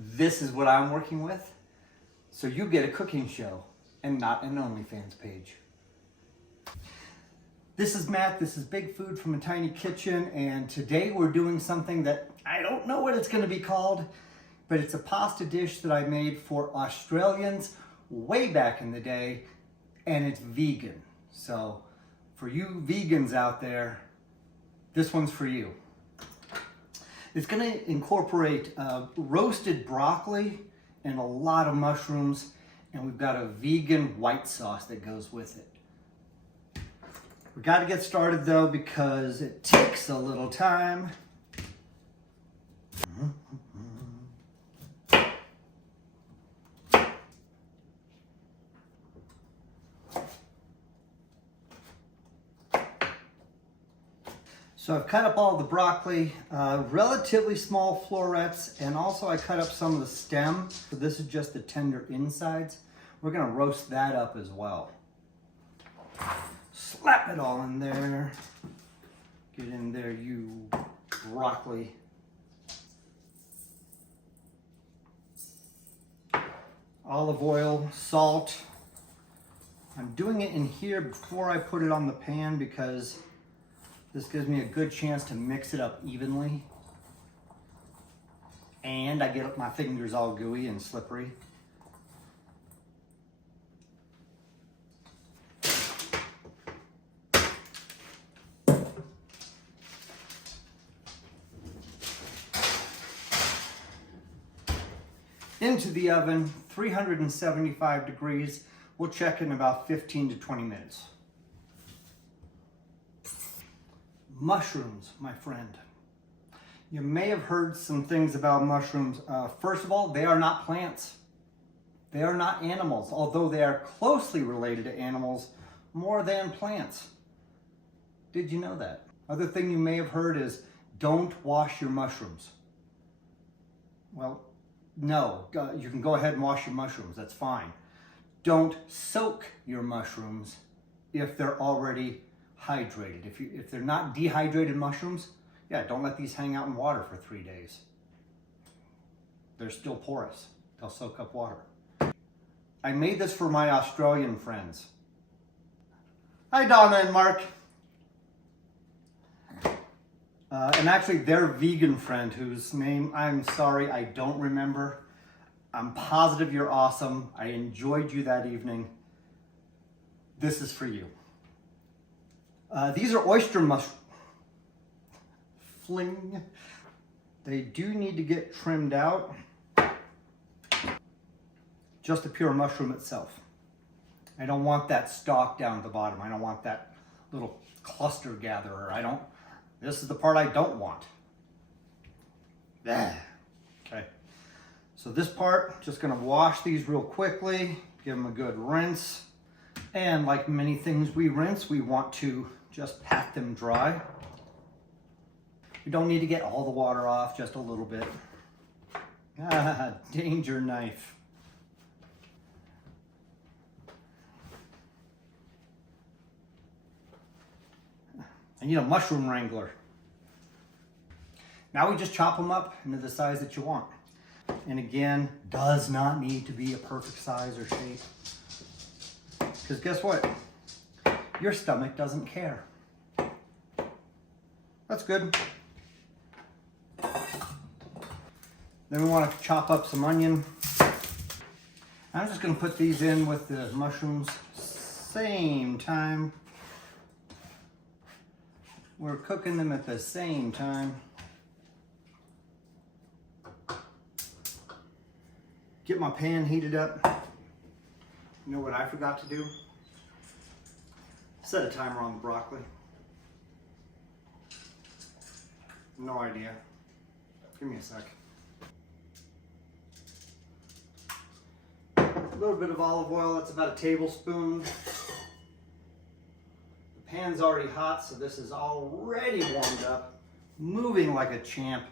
this is what I'm working with. So you get a cooking show and not an OnlyFans page. This is Matt, this is Big Food from a Tiny Kitchen, and today we're doing something that I don't know what it's going to be called, but it's a pasta dish that I made for Australians way back in the day, and it's vegan. So for you vegans out there, this one's for you. It's going to incorporate roasted broccoli and a lot of mushrooms, and we've got a vegan white sauce that goes with it. We got to get started though because it takes a little time. So I've cut up all the broccoli, relatively small florets, and also I cut up some of the stem. So this is just the tender insides. We're gonna roast that up as well. Slap it all in there. Get in there, you broccoli. Olive oil, salt. I'm doing it in here before I put it on the pan because this gives me a good chance to mix it up evenly. And I get my fingers all gooey and slippery. Into the oven, 375 degrees. We'll check in about 15 to 20 minutes. Mushrooms, my friend. You may have heard some things about mushrooms. First of all, they are not plants. They are not animals, although they are closely related to animals more than plants. Did you know that? Other thing you may have heard is don't wash your mushrooms. Well, no, you can go ahead and wash your mushrooms, that's fine. Don't soak your mushrooms if they're already hydrated. If they're not dehydrated mushrooms, yeah, don't let these hang out in water for 3 days. They're still porous. They'll soak up water. I made this for my Australian friends. Hi, Donna and Mark. And actually their vegan friend whose name, I'm sorry, I don't remember. I'm positive you're awesome. I enjoyed you that evening. This is for you. These are oyster mushrooms. Fling. They do need to get trimmed out. Just the pure mushroom itself. I don't want that stalk down at the bottom. I don't want that little cluster gatherer. This is the part I don't want. Okay. So this part, just gonna wash these real quickly, give them a good rinse. And like many things we rinse, we want to just pat them dry. We don't need to get all the water off, just a little bit. Danger knife. I need a mushroom wrangler. Now we just chop them up into the size that you want. And again, does not need to be a perfect size or shape. Because guess what? Your stomach doesn't care. That's good. Then we want to chop up some onion. I'm just going to put these in with the mushrooms same time. We're cooking them at the same time. Get my pan heated up. You know what I forgot to do? Set a timer on the broccoli. No idea. Give me a sec. A little bit of olive oil, that's about a tablespoon. The pan's already hot, so this is already warmed up, moving like a champ.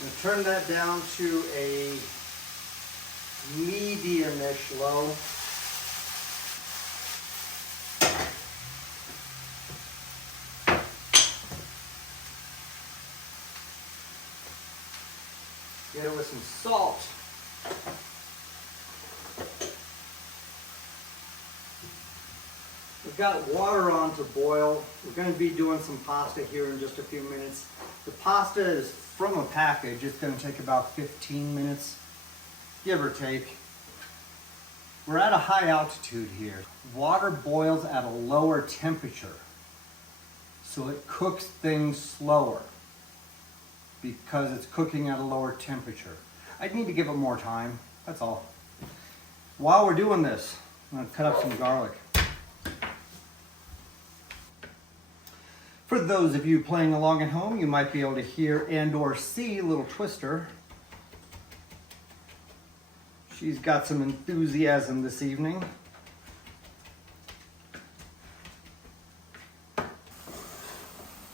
I'm gonna turn that down to a medium-ish low. Get it with some salt. We've got water on to boil. We're going to be doing some pasta here in just a few minutes. The pasta is from a package. It's going to take about 15 minutes, give or take. We're at a high altitude here. Water boils at a lower temperature, so it cooks things slower because it's cooking at a lower temperature. I need to give it more time, that's all. While we're doing this, I'm going to cut up some garlic. For those of you playing along at home, you might be able to hear and or see little Twister. She's got some enthusiasm this evening.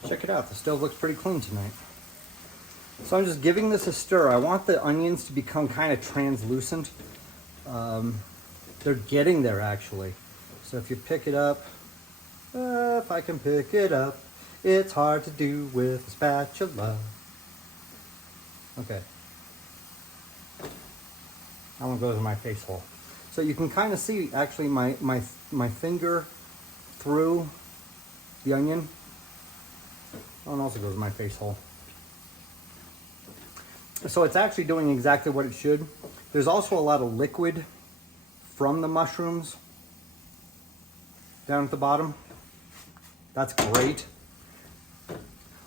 Check it out, the stove looks pretty clean tonight. So I'm just giving this a stir. I want the onions to become kind of translucent. They're getting there actually. So if you pick it up, if I can pick it up, it's hard to do with a spatula. Okay. That one goes in my face hole. So you can kind of see actually my finger through the onion. That one also goes in my face hole. So it's actually doing exactly what it should. There's also a lot of liquid from the mushrooms down at the bottom. That's great.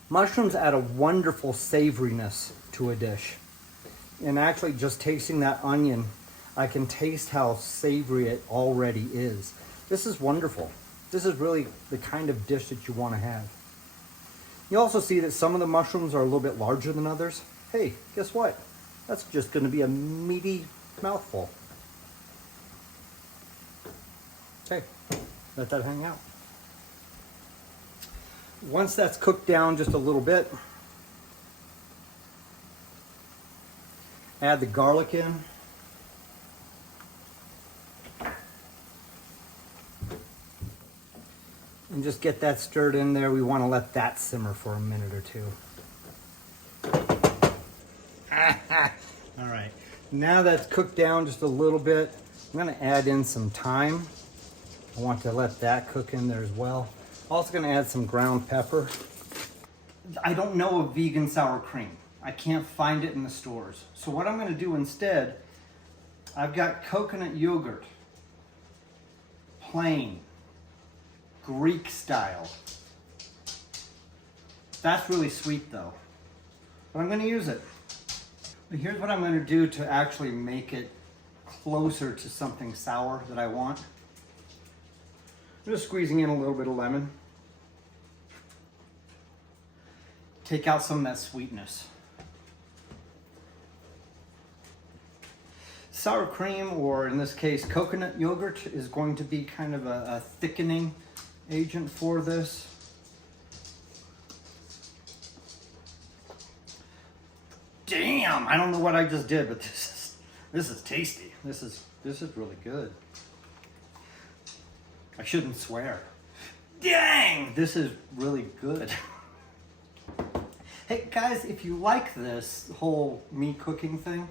Mushrooms add a wonderful savoriness to a dish. And actually just tasting that onion, I can taste how savory it already is. This is wonderful. This is really the kind of dish that you want to have. You also see that some of the mushrooms are a little bit larger than others. Hey, guess what? That's just going to be a meaty mouthful. Okay, let that hang out. Once that's cooked down just a little bit, add the garlic in. And just get that stirred in there. We want to let that simmer for a minute or two. All right, now that's cooked down just a little bit, I'm going to add in some thyme. I want to let that cook in there as well. Also going to add some ground pepper. I don't know of vegan sour cream. I can't find it in the stores. So what I'm going to do instead, I've got coconut yogurt, plain, Greek style. That's really sweet though, but I'm going to use it. But here's what I'm going to do to actually make it closer to something sour that I want. I'm just squeezing in a little bit of lemon. Take out some of that sweetness. Sour cream, or in this case coconut yogurt, is going to be kind of a thickening agent for this. Damn, I don't know what I just did, but this is tasty. This is really good. I shouldn't swear. Dang, this is really good. Hey guys, if you like this whole me cooking thing,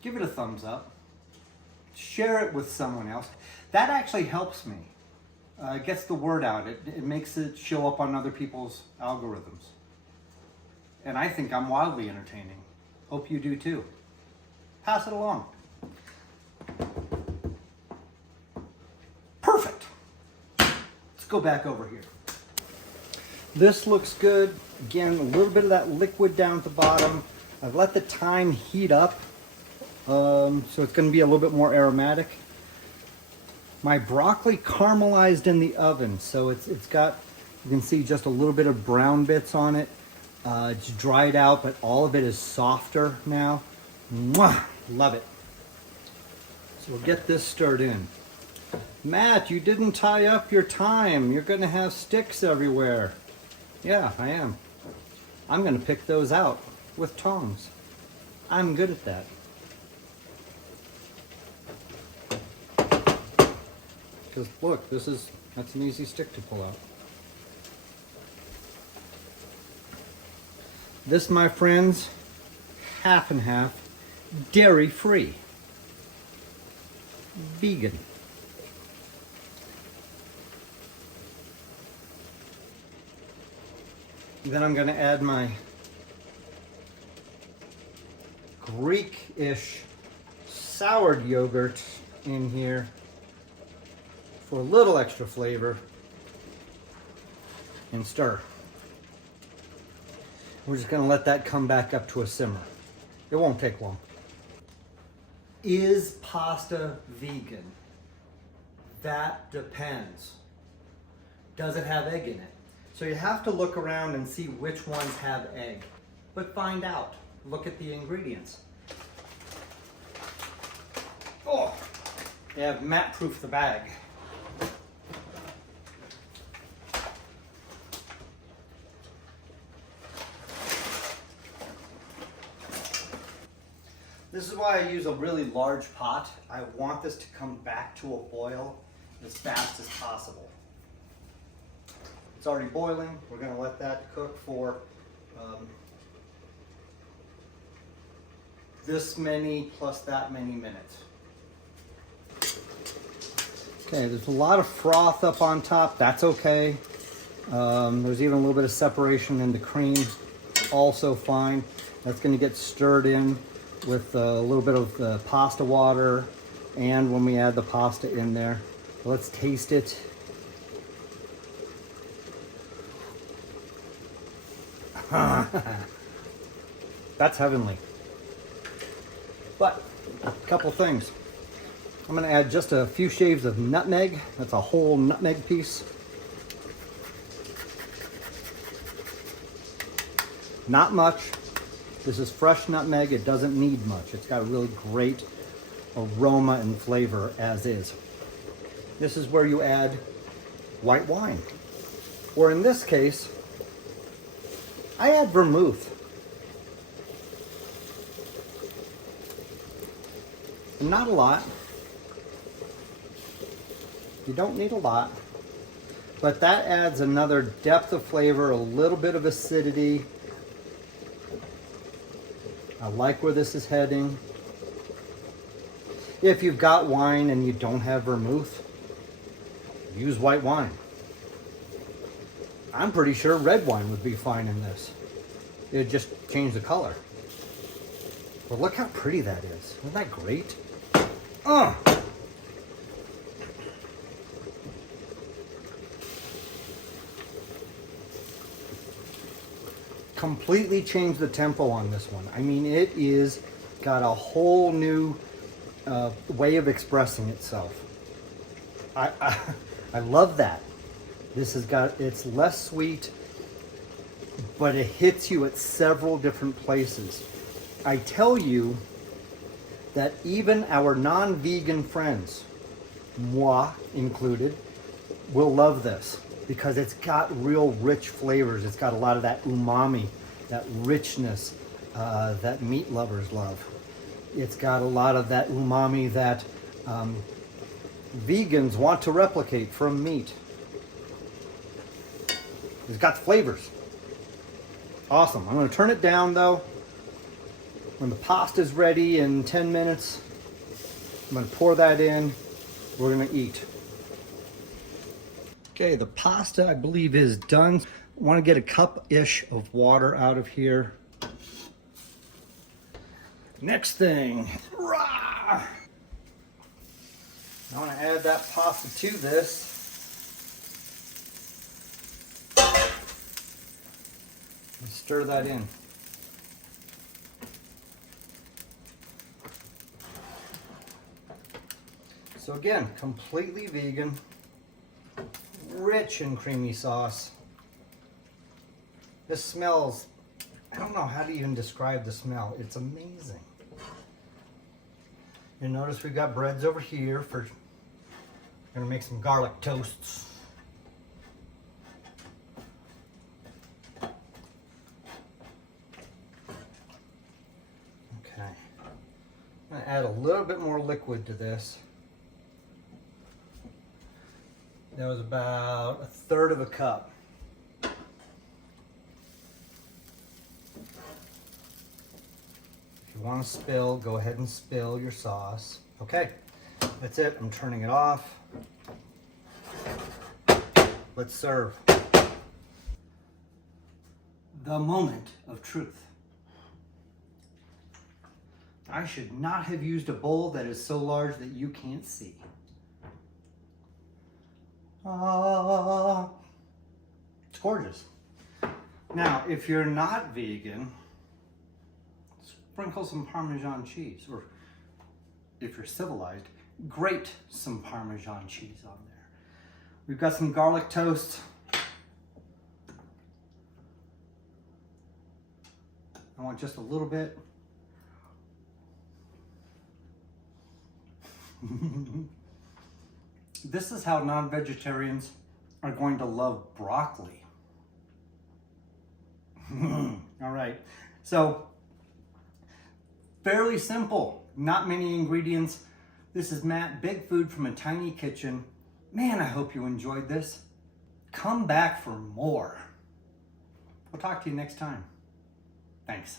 give it a thumbs up. Share it with someone else. That actually helps me. It gets the word out. It makes it show up on other people's algorithms. And I think I'm wildly entertaining. Hope you do too. Pass it along. Perfect. Let's go back over here. This looks good. Again, a little bit of that liquid down at the bottom. I've let the thyme heat up, so it's going to be a little bit more aromatic. My broccoli caramelized in the oven, so it's got, you can see just a little bit of brown bits on it. It's dried out, but all of it is softer now. Mwah! Love it. So we'll get this stirred in. Matt, you didn't tie up your thyme. You're going to have sticks everywhere. Yeah, I am. I'm going to pick those out with tongs. I'm good at that. Because look, that's an easy stick to pull out. This, my friends, half and half, dairy-free, vegan. Then I'm going to add my Greek-ish soured yogurt in here for a little extra flavor and stir. We're just going to let that come back up to a simmer. It won't take long. Is pasta vegan? That depends. Does it have egg in it? So you have to look around and see which ones have egg. But find out. Look at the ingredients. Oh, they have mat-proof the bag. This is why I use a really large pot. I want this to come back to a boil as fast as possible. It's already boiling. We're going to let that cook for this many plus that many minutes. Okay, there's a lot of froth up on top. That's okay. There's even a little bit of separation in the cream. Also fine. That's going to get stirred in with a little bit of the pasta water, and when we add the pasta in there. Let's taste it. That's heavenly. But a couple things. I'm going to add just a few shaves of nutmeg. That's a whole nutmeg piece. Not much. This is fresh nutmeg. It doesn't need much. It's got a really great aroma and flavor as is. This is where you add white wine. Or in this case, I add vermouth. Not a lot. You don't need a lot. But that adds another depth of flavor, a little bit of acidity. I like where this is heading. If you've got wine and you don't have vermouth, use white wine. I'm pretty sure red wine would be fine in this. It'd just change the color. But look how pretty that is. Isn't that great? Completely changed the tempo on this one. I mean, it is got a whole new way of expressing itself. I love that. This has got, it's less sweet, but it hits you at several different places. I tell you that even our non-vegan friends, moi included, will love this because it's got real rich flavors. It's got a lot of that umami, that richness that meat lovers love. It's got a lot of that umami that vegans want to replicate from meat. It's got the flavors. Awesome. I'm going to turn it down though. When the pasta's ready in 10 minutes, I'm going to pour that in. We're going to eat. Okay, the pasta I believe is done. I want to get a cup-ish of water out of here. Next thing, rah! I want to add that pasta to this. And stir that in. So again, completely vegan, rich and creamy sauce. This smells, I don't know how to even describe the smell. It's amazing. You notice we've got breads over here for, gonna make some garlic toasts. Okay, I'm gonna add a little bit more liquid to this. That was about 1/3 of a cup. want to spill, go ahead and spill your sauce. Okay, that's it. I'm turning it off. Let's serve. The moment of truth. I should not have used a bowl that is so large that you can't see. It's gorgeous. Now, if you're not vegan, sprinkle some Parmesan cheese, or if you're civilized, grate some Parmesan cheese on there. We've got some garlic toast. I want just a little bit. This is how non-vegetarians are going to love broccoli. All right, so fairly simple, not many ingredients. This is Matt, Big Food from a Tiny Kitchen. Man, I hope you enjoyed this. Come back for more. We'll talk to you next time. Thanks.